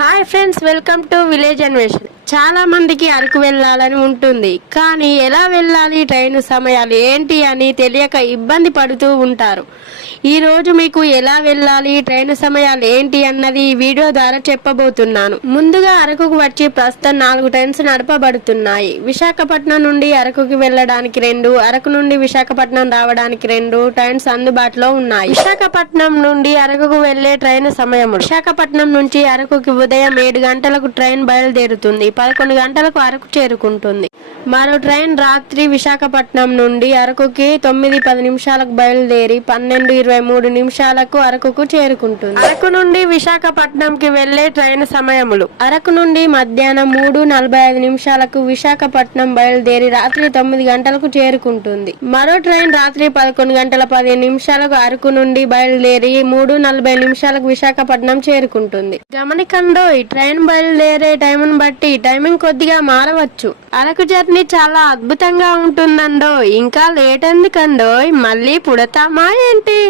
Hi friends, welcome to village అన్వేషణ. చాలా మందికి అరకు వెళ్ళాలని ఉంటుంది, కానీ ఎలా వెళ్ళాలి, ట్రైన్ సమయాలు ఏంటి అని తెలియక ఇబ్బంది పడుతూ ఉంటారు. ఈ రోజు మీకు ఎలా వెళ్ళాలి, ట్రైన్ సమయాలు ఏంటి అన్నది ఈ వీడియో ద్వారా చెప్పబోతున్నాను. ముందుగా అరకుకు వచ్చి ప్రస్తుతం 4 ట్రైన్స్ నడపబడుతున్నాయి. విశాఖపట్నం నుండి అరకుకి వెళ్ళడానికి 2, అరకు నుండి విశాఖపట్నం రావడానికి 2 ట్రైన్స్ అందుబాటులో ఉన్నాయి. విశాఖపట్నం నుండి అరకుకు వెళ్లే ట్రైన్ సమయములు: విశాఖపట్నం నుంచి అరకుకి ఉదయం 7 గంటలకు ట్రైన్ బయలుదేరుతుంది. 11 గంటలకు అరకు చేరుకుంటుంది. మరో ట్రైన్ రాత్రి విశాఖపట్నం నుండి అరకుకి 9:10 నిమిషాలకు బయలుదేరి 12:23 నిమిషాలకు అరకుకు చేరుకుంటుంది. అరకు నుండి విశాఖపట్నంకి వెళ్లే ట్రైన్ సమయములు: అరకు నుండి మధ్యాహ్నం 3:45 నిమిషాలకు విశాఖపట్నం బయలుదేరి రాత్రి 9 గంటలకు చేరుకుంటుంది. మరో ట్రైన్ రాత్రి 11 గంటల 15 నిమిషాలకు అరకు నుండి బయలుదేరి 3:40 నిమిషాలకు విశాఖపట్నం చేరుకుంటుంది. గమనికండి, ట్రైన్ బయలుదేరే టైంను బట్టి టైమింగ్ కొద్దిగా మారవచ్చు. అరకు జర్నీ చాలా అద్భుతంగా ఉంటుందండో. ఇంకా లేట్ ఎందుకండో, మళ్ళీ పుడతామా ఏంటి?